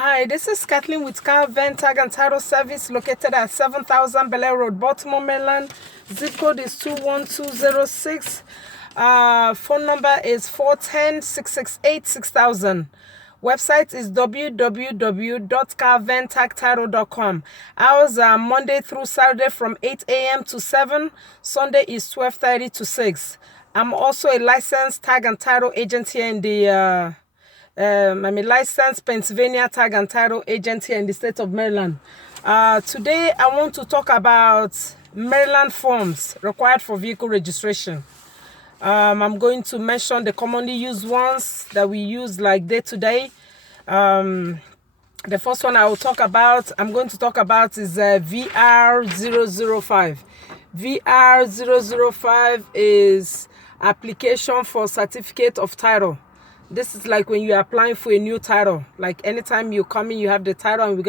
Hi, this is Kathleen with Kal-Ven Tag and Title Service located at 7000 Bel Air Road, Baltimore, Maryland. Zip code is 21206. Phone number is 410-668-6000. Website is www.kalventagtitle.com. Hours are Monday through Saturday from 8 a.m. to 7. Sunday is 12:30 to 6. I'm also a licensed tag and title agent here in the I'm a licensed Pennsylvania tag and title agent here in the state of Maryland. Today I want to talk about Maryland forms required for vehicle registration. I'm going to mention the commonly used ones that we use like day to day. The first one I'm going to talk about is VR005. VR005 is application for certificate of title. This is like when you're applying for a new title. Like anytime you come in, you have the title, and we're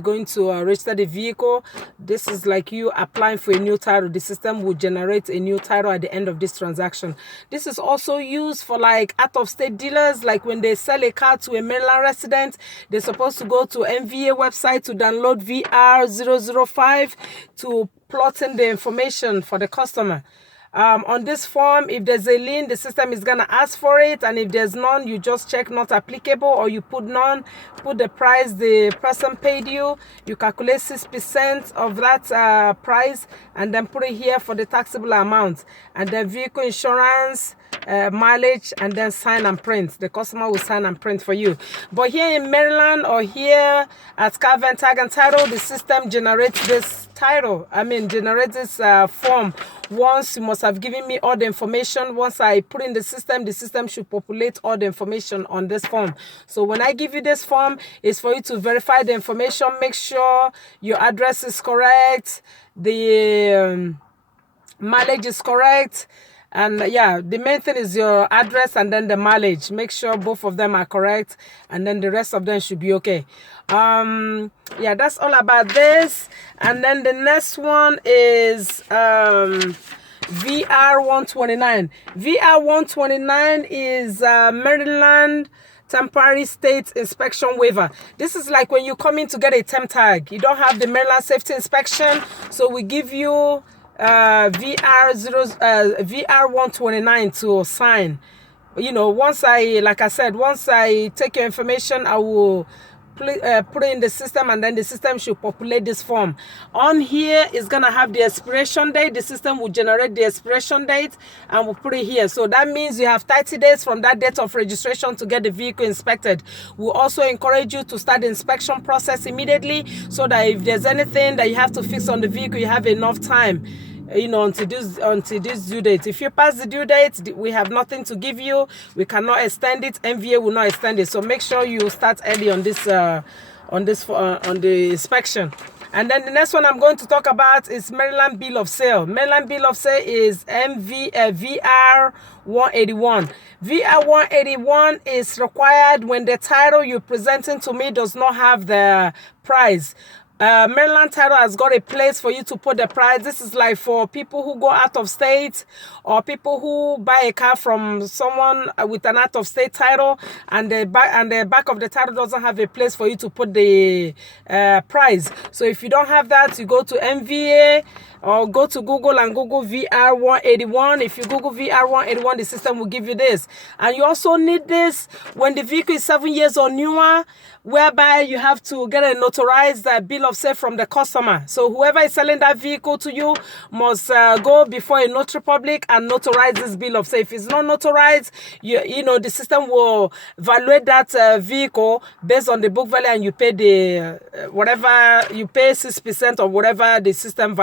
going to register the vehicle. This is like you applying for a new title. The system will generate a new title at the end of this transaction. This is also used for like out-of-state dealers. Like when they sell a car to a Maryland resident, they're supposed to go to MVA website to download VR005 to plot in the information for the customer. On this form, if there's a lien, the system is going to ask for it, and if there's none, you just check not applicable, or you put none, put the price the person paid you, you calculate 6% of that price, and then put it here for the taxable amount, and then vehicle insurance, mileage, and then sign and print. The customer will sign and print for you. But here in Maryland or here at Kal-Ven Tag and Title, the system generates this generate this form. Once you must have given me all the information. Once I put in the system should populate all the information on this form. So when I give you this form, it's for you to verify the information, make sure your address is correct, the mileage is correct, and yeah, the main thing is your address and then the mileage. Make sure both of them are correct, and then the rest of them should be okay. Yeah, that's all about this. And then the next one is VR129. VR129 is Maryland temporary state inspection waiver. This is like when you come in to get a temp tag. You don't have the Maryland safety inspection, so we give you VR129 to sign. You know, once I take your information, I will put it in the system, and then the system should populate this form. On here is gonna have the expiration date. The system will generate the expiration date and we'll put it here. So that means you have 30 days from that date of registration to get the vehicle inspected. We'll also encourage you to start the inspection process immediately, so that if there's anything that you have to fix on the vehicle, you have enough time, you know, until this due date. If you pass the due date, we have nothing to give you. We cannot extend it. MVA will not extend it. So make sure you start early on this on the inspection. And then the next one I'm going to talk about is Maryland Bill of Sale. Maryland Bill of Sale is VR181. VR181 is required when the title you're presenting to me does not have the price. Maryland Title has got a place for you to put the price. This is like for people who go out of state, or people who buy a car from someone with an out of state title, and the back of the title doesn't have a place for you to put the price. So if you don't have that, you go to MVA or go to Google and Google VR181. If you Google VR181, the system will give you this. And you also need this when the vehicle is 7 years or newer, whereby you have to get a notarized bill of sale from the customer. So whoever is selling that vehicle to you must go before a notary public and notarize this bill of sale. If it's not notarized, you know, the system will evaluate that vehicle based on the book value, and you pay the whatever you pay 6% of whatever the system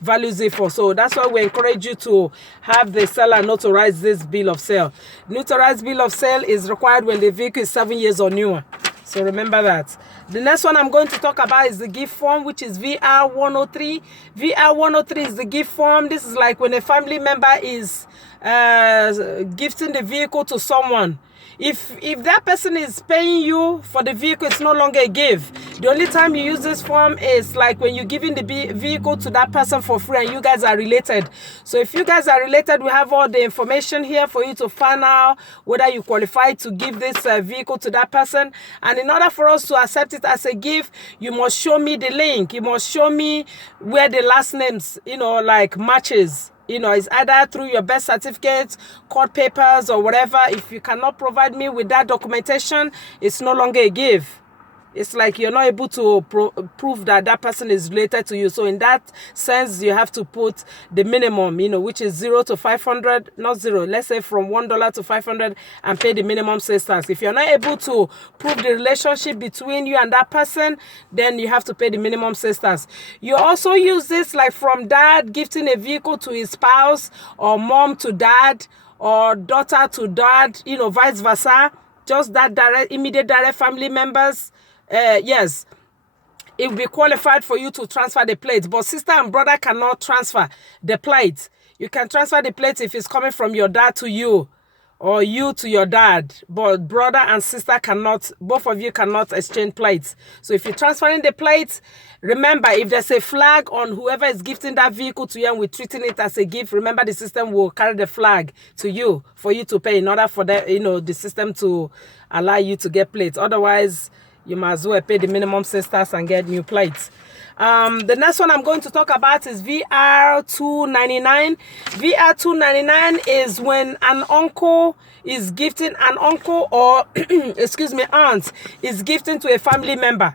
values it for. So that's why we encourage you to have the seller notarize this bill of sale. Notarized bill of sale is required when the vehicle is 7 years or newer. So remember that. The next one I'm going to talk about is the gift form, which is VR103. VR103 is the gift form. This is like when a family member is gifting the vehicle to someone. If that person is paying you for the vehicle, it's no longer a gift. The only time you use this form is like when you're giving the vehicle to that person for free and you guys are related. So if you guys are related, we have all the information here for you to find out whether you qualify to give this vehicle to that person. And in order for us to accept it as a gift, you must show me the link. You must show me where the last names, like matches. It's either through your birth certificate, court papers, or whatever. If you cannot provide me with that documentation, it's no longer a gift. It's like you're not able to prove that that person is related to you. So in that sense, you have to put the minimum, which is 0 to 500, not 0. Let's say from $1 to 500 and pay the minimum sales tax. If you're not able to prove the relationship between you and that person, then you have to pay the minimum sales tax. You also use this like from dad gifting a vehicle to his spouse, or mom to dad, or daughter to dad, vice versa. Just that immediate direct family members. Yes, it will be qualified for you to transfer the plate, but sister and brother cannot transfer the plate. You can transfer the plate if it's coming from your dad to you, or you to your dad, but brother and sister cannot, both of you cannot exchange plates. So if you're transferring the plates, remember, if there's a flag on whoever is gifting that vehicle to you and we're treating it as a gift, remember the system will carry the flag to you for you to pay in order for the system to allow you to get plates. Otherwise, you might as well pay the minimum sales tax and get new plates. The next one I'm going to talk about is VR299. VR299 is when an uncle is gifting an uncle, or excuse me, aunt is gifting to a family member.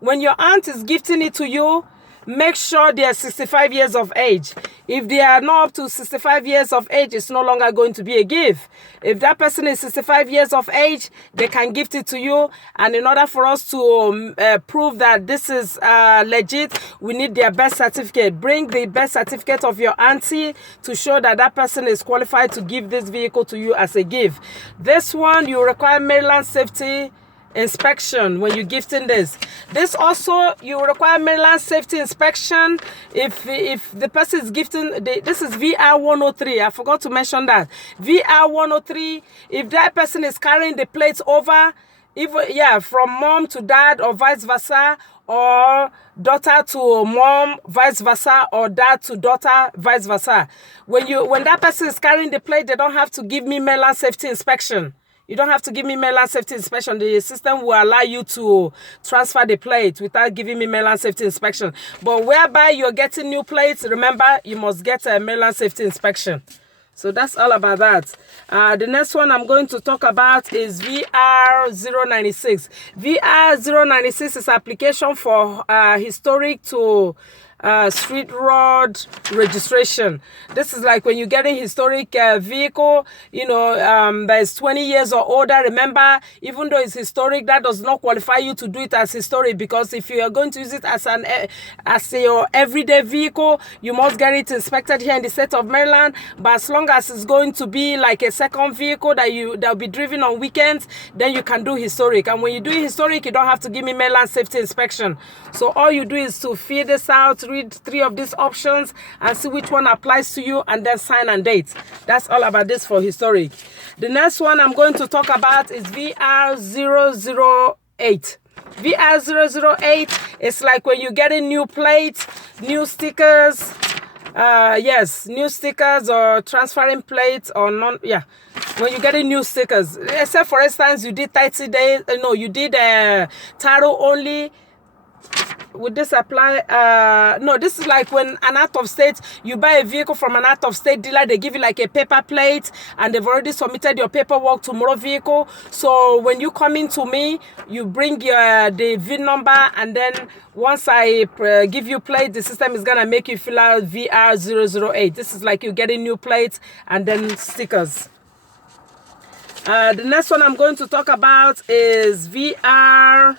When your aunt is gifting it to you, make sure they are 65 years of age. If they are not up to 65 years of age, it's no longer going to be a gift. If that person is 65 years of age, they can gift it to you. And in order for us to prove that this is legit, we need their birth certificate. Bring the birth certificate of your auntie to show that that person is qualified to give this vehicle to you as a gift. This one, you require Maryland safety inspection when you're gifting this. This also, you require Maryland safety inspection if the person is gifting this is VR103. I forgot to mention that. VR103, if that person is carrying the plates over, from mom to dad or vice versa, or daughter to mom, vice versa, or dad to daughter, vice versa. When that person is carrying the plate, they don't have to give me Maryland safety inspection. You don't have to give me Maryland safety inspection. The system will allow you to transfer the plate without giving me Maryland safety inspection. But whereby you're getting new plates, remember, you must get a Maryland safety inspection. So that's all about that. The next one I'm going to talk about is VR096. VR096 is application for historic to street road registration. This is like when you get a historic vehicle, that is 20 years or older. Remember, even though it's historic, that does not qualify you to do it as historic, because if you are going to use it as your everyday vehicle, you must get it inspected here in the state of Maryland. But as long as it's going to be like a second vehicle that will be driven on weekends, then you can do historic. And when you do historic, you don't have to give me Maryland safety inspection. So all you do is to fill this out, read 3 of these options and see which one applies to you, and then sign and date. That's all about this for historic. The next one I'm going to talk about is VR008. VR008 is like when you get a new plate, new stickers, new stickers, or transferring plates, or when you get new stickers. Let's say, for instance, you did 30 days, you did title only. Would this apply? No, this is like when an out of state, you buy a vehicle from an out of state dealer, they give you like a paper plate and they've already submitted your paperwork to motor vehicle. So when you come into me, you bring the VIN number, and then once I give you plate, the system is gonna make you fill out VR008. This is like you getting new plates and then stickers. The next one I'm going to talk about is VR1021.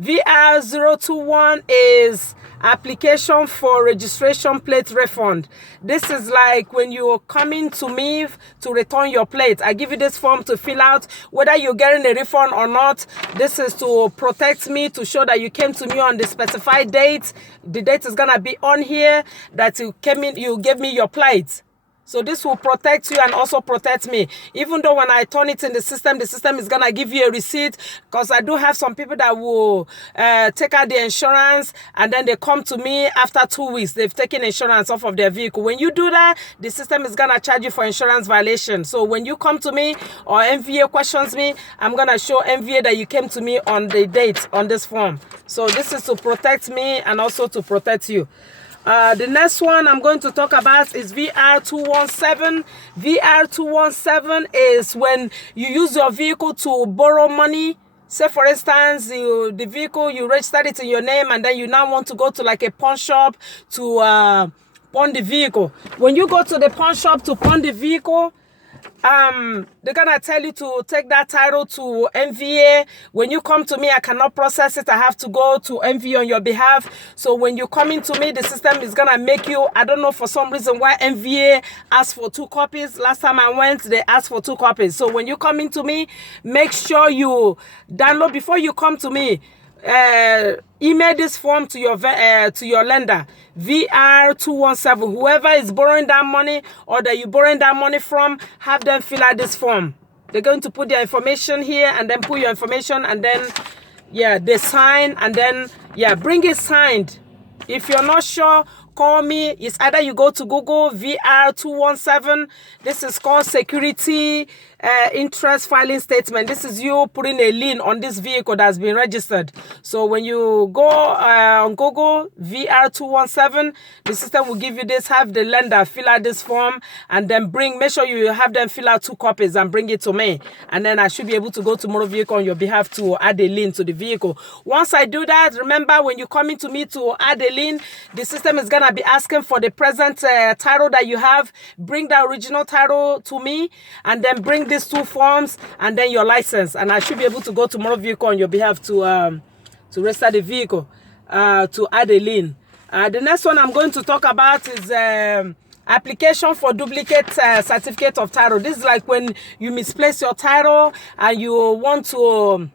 VR021 is application for registration plate refund. This is like when you're coming to me to return your plate. I give you this form to fill out whether you're getting a refund or not. This is to protect me, to show that you came to me on the specified date. The date is gonna be on here that you came in, you gave me your plate. So this will protect you and also protect me. Even though when I turn it in the system is going to give you a receipt, because I do have some people that will take out the insurance and then they come to me after 2 weeks. They've taken insurance off of their vehicle. When you do that, the system is going to charge you for insurance violation. So when you come to me or MVA questions me, I'm going to show MVA that you came to me on the date on this form. So this is to protect me and also to protect you. The next one I'm going to talk about is VR217. VR217 is when you use your vehicle to borrow money. Say for instance, the vehicle, you registered it in your name and then you now want to go to like a pawn shop to pawn the vehicle. When you go to the pawn shop to pawn the vehicle, they're gonna tell you to take that title to MVA. When you come to me, I cannot process it. I have to go to MVA on your behalf. So when you come into me, the system is gonna make you, I don't know for some reason why MVA asked for 2 copies. Last time I went, they asked for 2 copies. So when you come into me, make sure you download before you come to me. Email this form to your lender, VR217. Whoever is borrowing that money or that you're borrowing that money from, have them fill out this form. They're going to put their information here and then put your information and then, yeah, they sign and then, yeah, bring it signed. If you're not sure, call me. It's either you go to Google VR217. This is called security interest filing statement. This is you putting a lien on this vehicle that's been registered. So when you go on Google VR217, the system will give you this. Have the lender fill out this form and then make sure you have them fill out 2 copies and bring it to me. And then I should be able to go to motor vehicle on your behalf to add a lien to the vehicle. Once I do that, remember when you come into me to add a lien, the system is gonna be asking for the present title that you have. Bring the original title to me and then bring these 2 forms and then your license, and I should be able to go to motor vehicle on your behalf to register the vehicle to add a lien. The next one I'm going to talk about is application for duplicate certificate of title. This is like when you misplace your title and you want to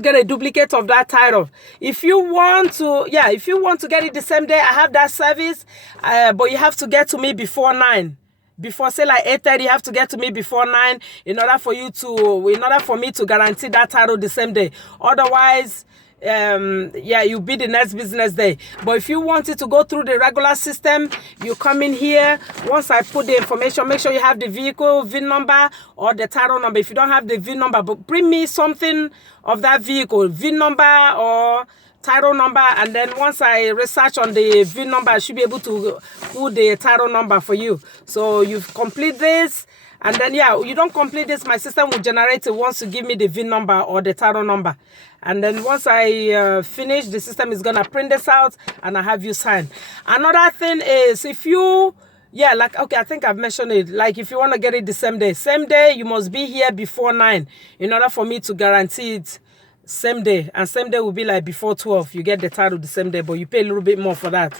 get a duplicate of that title. If you want to get it the same day, I have that service, but you have to get to me before 9. Before, say like 8:30, you have to get to me before 9 in order for me to guarantee that title the same day. Otherwise, you'll be the next business day. But if you want it to go through the regular system, you come in here. Once I put the information, make sure you have the vehicle VIN number or the title number. If you don't have the VIN number, but bring me something of that vehicle, VIN number or title number, and then once I research on the VIN number, I should be able to put the title number for you. So you complete this, and then you don't complete this, my system will generate it once you give me the VIN number or the title number. And then once I finish, the system is gonna print this out and I have you sign. Another thing is if you okay, I think I've mentioned it. Like if you want to get it the same day, you must be here before 9 in order for me to guarantee it same day. And same day will be like before 12. You get the title the same day, but you pay a little bit more for that.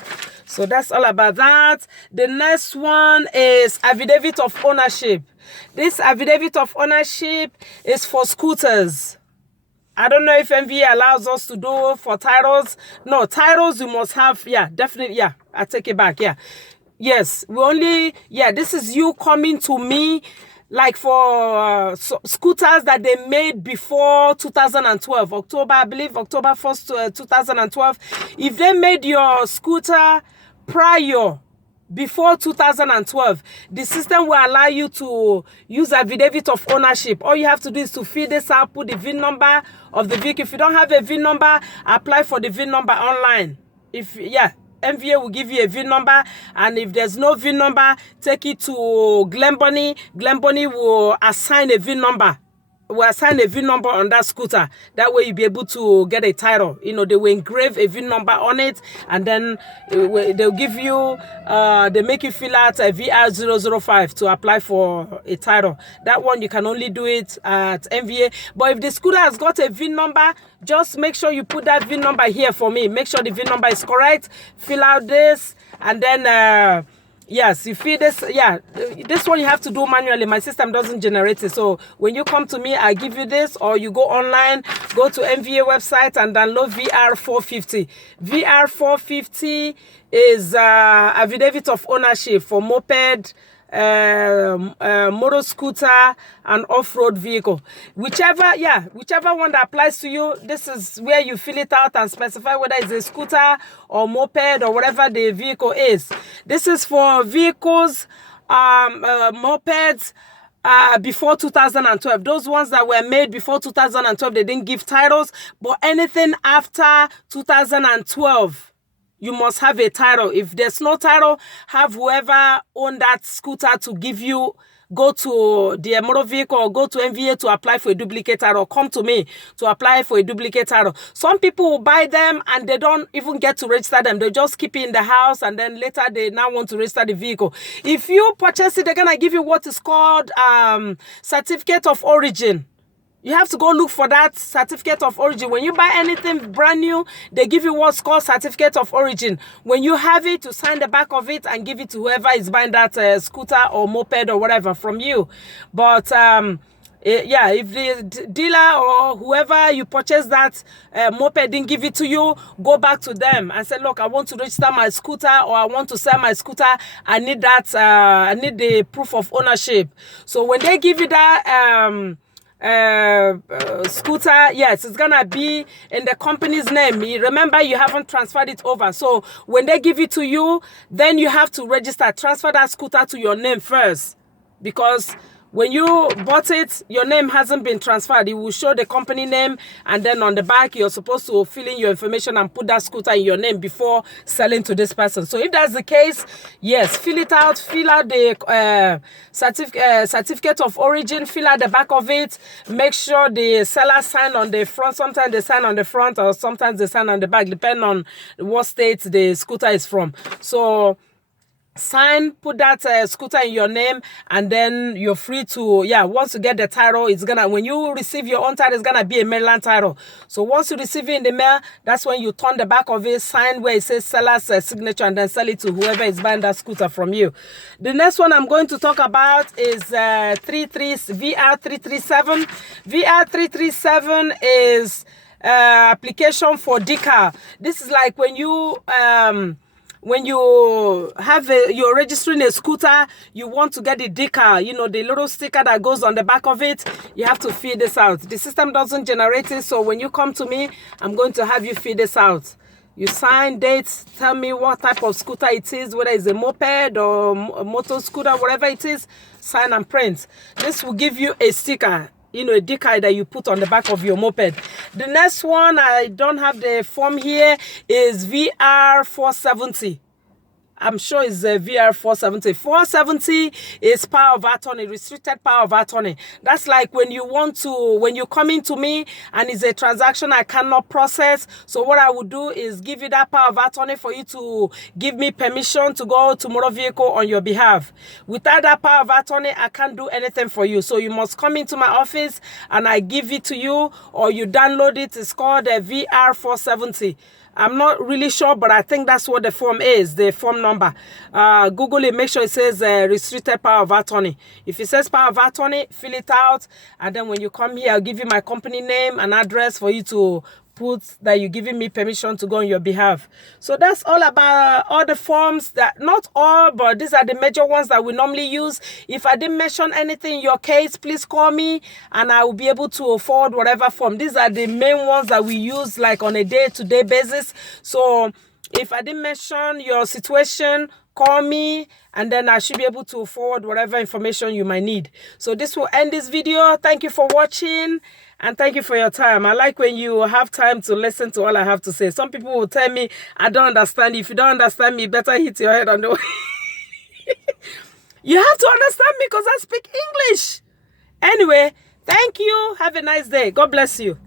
So that's all about that. The next one is affidavit of ownership. This affidavit of ownership is for scooters. I don't know if MVA allows us to do for titles. No, titles you must have. Yeah, definitely. Yeah, I take it back. Yeah. Yes, this is you coming to me. Like for scooters that they made before 2012, I believe October 1st, 2012. If they made your scooter before 2012, the system will allow you to use affidavit of ownership. All you have to do is to fill this out, put the VIN number of the vehicle. If you don't have a VIN number, apply for the VIN number online. MVA will give you a VIN number, and if there's no VIN number, take it to Glen Bunny. Glen Bunny will assign a VIN number. Will assign a VIN number on that scooter. That way you'll be able to get a title. You know, they will engrave a VIN number on it, and then they'll give you, they make you fill out a VR005 to apply for a title. That one you can only do it at MVA. But if the scooter has got a VIN number, just make sure you put that VIN number here for me. Make sure the VIN number is correct. Fill out this, and then Yes, you feed this. Yeah, this one you have to do manually. My system doesn't generate it. So when you come to me, I give you this, or you go online, go to MVA website and download VR450. VR450 is affidavit of ownership for moped, motor scooter, and off-road vehicle. Whichever one that applies to you, this is where you fill it out and specify whether it's a scooter or moped or whatever the vehicle is. This is for vehicles, mopeds, before 2012. Those ones that were made before 2012, they didn't give titles, but anything after 2012, you must have a title. If there's no title, have whoever owned that scooter to give you, go to the motor vehicle or go to MVA to apply for a duplicate title. Come to me to apply for a duplicate title. Some people will buy them and they don't even get to register them. They just keep it in the house and then later they now want to register the vehicle. If you purchase it, they're going to give you what is called certificate of origin. You have to go look for that certificate of origin. When you buy anything brand new, they give you what's called certificate of origin. When you have it, you sign the back of it and give it to whoever is buying that scooter or moped or whatever from you. But yeah, if the dealer or whoever you purchase that moped didn't give it to you, go back to them and say, look, I want to register my scooter or I want to sell my scooter. I need that. I need the proof of ownership. So when they give you that scooter, yes, it's gonna be in the company's name. Remember, you haven't transferred it over. So when they give it to you, then you have to register, transfer that scooter to your name first, because when you bought it, your name hasn't been transferred. It will show the company name, and then on the back, you're supposed to fill in your information and put that scooter in your name before selling to this person. So if that's the case, yes, fill it out, fill out the certificate of origin, fill out the back of it, make sure the seller sign on the front. Sometimes they sign on the front or sometimes they sign on the back, depending on what state the scooter is from. So sign, put that scooter in your name, and then you're free to, once you get the title, it's gonna, when you receive your own title, it's gonna be a Maryland title. So once you receive it in the mail, that's when you turn the back of it, sign where it says seller's signature, and then sell it to whoever is buying that scooter from you. The next one I'm going to talk about is VR337. VR337 is application for decal. This is like when you have you're registering a scooter, you want to get the decal, the little sticker that goes on the back of it, you have to fill this out. The system doesn't generate it, so when you come to me, I'm going to have you fill this out. You sign, dates, tell me what type of scooter it is, whether it's a moped or a motor scooter, whatever it is, sign and print. This will give you a sticker, a decal that you put on the back of your moped. The next one, I don't have the form here, is VR470. I'm sure it's a VR470. 470 is power of attorney, restricted power of attorney. That's like when you come into me and it's a transaction I cannot process. So what I would do is give you that power of attorney for you to give me permission to go to motor vehicle on your behalf. Without that power of attorney, I can't do anything for you. So you must come into my office and I give it to you, or you download it. It's called a VR470. I'm not really sure, but I think that's what the form is, the form number. Google it, make sure it says restricted power of attorney. If it says power of attorney, fill it out. And then when you come here, I'll give you my company name and address for you to put that you're giving me permission to go on your behalf. So that's all about all the forms, that not all, but these are the major ones that we normally use. If I didn't mention anything in your case, please call me and I will be able to forward whatever form. These are the main ones that we use like on a day-to-day basis. So if I didn't mention your situation, call me and then I should be able to forward whatever information you might need. So this will end this video. Thank you for watching. And thank you for your time. I like when you have time to listen to all I have to say. Some people will tell me, I don't understand. If you don't understand me, better hit your head on the way. You have to understand me because I speak English. Anyway, thank you. Have a nice day. God bless you.